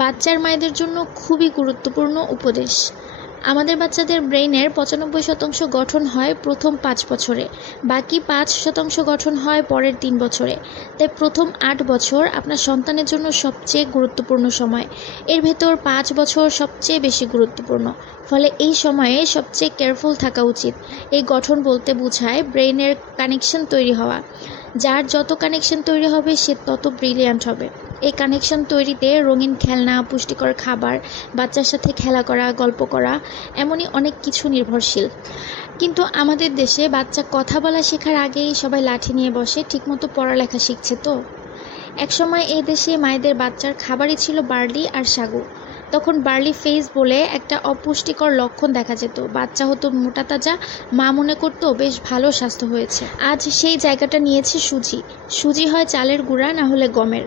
বাচ্চার মায়েদের জন্য খুবই গুরুত্বপূর্ণ উপদেশ। আমাদের বাচ্চাদের ব্রেইনের ৯৫% গঠন হয় প্রথম ৫ বছরে, বাকি ৫% গঠন হয় পরের ৩ বছরে। তাই প্রথম ৮ বছর আপনার সন্তানের জন্য সবচেয়ে গুরুত্বপূর্ণ সময়। এর ভেতর ৫ বছর সবচেয়ে বেশি গুরুত্বপূর্ণ। ফলে এই সময়ে সবচেয়ে কেয়ারফুল থাকা উচিত। এই গঠন বলতে বোঝায় ব্রেইনের কানেকশন তৈরি হওয়া। যার যত কানেকশন তৈরি হবে সে তত ব্রিলিয়ান্ট হবে। এই কানেকশন তৈরিতে রঙিন খেলনা, পুষ্টিকর খাবার, বাচ্চার সাথে খেলা করা, গল্প করা, এমনই অনেক কিছু নির্ভরশীল। কিন্তু আমাদের দেশে বাচ্চা কথা বলা শেখার আগেই সবাই লাঠি নিয়ে বসে, ঠিকমতো পড়ালেখা শিখছে তো? একসময় এই দেশে মায়েদের বাচ্চার খাবারই ছিল বার্লি আর সাগু। তখন বার্লি ফেজ বলে একটা অপুষ্টিকর লক্ষণ দেখা যেত। বাচ্চা হতো মোটা তাজা, মা মনে করতো বেশ ভালো স্বাস্থ্য হয়েছে। আজ সেই জায়গাটা নিয়েছে সুজি। সুজি হয় চালের গুঁড়া, না হলে গমের।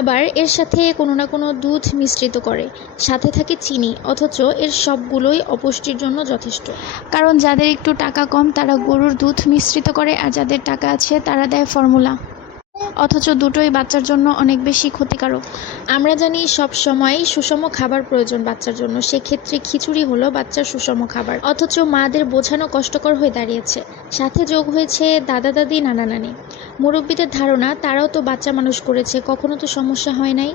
আবার এর সাথে কোনো না কোনো দুধ মিশ্রিত করে, সাথে থাকে চিনি। অথচ এর সবগুলোই অপুষ্টির জন্য যথেষ্ট। কারণ যাদের একটু টাকা কম তারা গরুর দুধ মিশ্রিত করে, আর যাদের টাকা আছে তারা দেয় ফর্মুলা। অথচ দুটোই বাচ্চার জন্য অনেক বেশি ক্ষতিকারক। আমরা জানি সব সময় সুষম খাবার প্রয়োজন বাচ্চার জন্য, সেক্ষেত্রে খিচুড়ি হলো বাচ্চার সুষম খাবার। অথচ মাদের বোঝানো কষ্টকর হয়ে দাঁড়িয়েছে। সাথে যোগ হয়েছে দাদা দাদি, নানা নানি। মুরব্বীদের ধারণা তারাও তো বাচ্চা মানুষ করেছে, কখনো তো সমস্যা হয় নাই।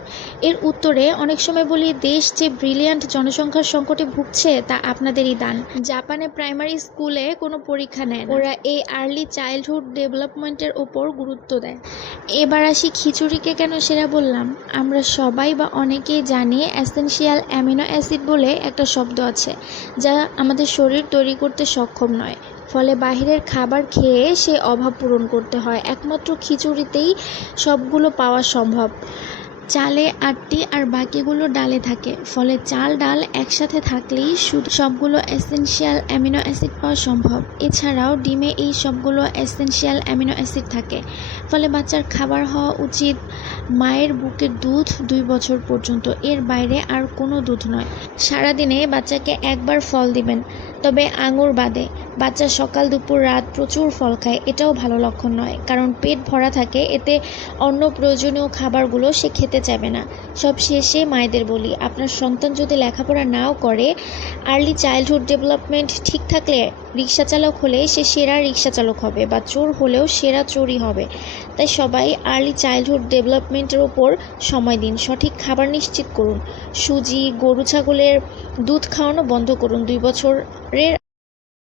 এর উত্তরে অনেক সময় বলি, দেশ যে ব্রিলিয়ান্ট জনসংখ্যার সংকটে ভুগছে তা আপনাদেরই দান। জাপানে প্রাইমারি স্কুলে কোনো পরীক্ষা নেয় না, ওরা এই আর্লি চাইল্ডহুড ডেভেলপমেন্টের ওপর গুরুত্ব দেয়। এবার আসি খিচুড়িকে কেন সেরা বললাম। আমরা সবাই বা অনেকেই জানি এসেনশিয়াল অ্যামিনো অ্যাসিড বলে একটা শব্দ আছে, যা আমাদের শরীর তৈরি করতে সক্ষম নয়। ফলে বাহিরের খাবার খেয়ে সে অভাব পূরণ করতে হয়। একমাত্র খিচুড়িতেই সবগুলো পাওয়া সম্ভব। চালে ৮টি আর বাকিগুলো ডালে থাকে। ফলে চাল ডাল একসাথে থাকলেই শুধু সবগুলো এসেনশিয়াল অ্যামিনো অ্যাসিড পাওয়া সম্ভব। এছাড়াও ডিমে এই সবগুলো এসেনশিয়াল অ্যামিনো অ্যাসিড থাকে। ফলে বাচ্চার খাবার হওয়া উচিত মায়ের বুকের দুধ ২ বছর পর্যন্ত, এর বাইরে আর কোনো দুধ নয়। সারাদিনে বাচ্চাকে একবার ফল দিবেন, তবে আঙুর বাদে। বাচ্চা সকাল দুপুর রাত প্রচুর ফল খায়, এটাও ভালো লক্ষণ নয়। কারণ পেট ভরা থাকে, এতে অন্য প্রয়োজনীয় খাবারগুলো সে খেতে চাইবে না। সব শেষে মায়েদের বলি, আপনার সন্তান যদি লেখাপড়া নাও করে, আর্লি চাইল্ডহুড ডেভেলপমেন্ট ঠিক থাকলে রিক্সা চালক হলে সে সেরা রিক্সা চালক হবে, বা চোর হলেও সেরা চোরই হবে। তাই সবাই আর্লি চাইল্ডহুড ডেভেলপমেন্টের ওপর সময় দিন। সঠিক খাবার নিশ্চিত করুন। সুজি, গরু ছাগলের দুধ খাওয়ানো বন্ধ করুন। ২ বছরের